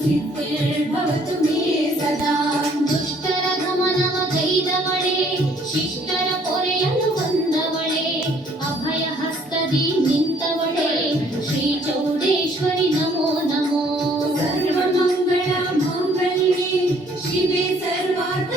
ಕರಿಷ್ಯಾಮಿ ಸಿದ್ಧಿರ್ಭವತು ಮೇ ಸದಾ. ದುಷ್ಟರ ಗಮನವ ಗೈದವಳೆ ಶಿಷ್ಟರ ಪೊರೆಯಲು ಬಂದವಳೆ, ಅಭಯ ಹಸ್ತದಿ ನಿಂತವಳೆ, ಶ್ರೀ ಚೌಡೇಶ್ವರಿ ನಮೋ ನಮೋ. ಸರ್ವಮಂಗಳ ಮಾಂಗಲ್ಯೆ, ಶಿವೆ ಸರ್ವಾರ್ಥ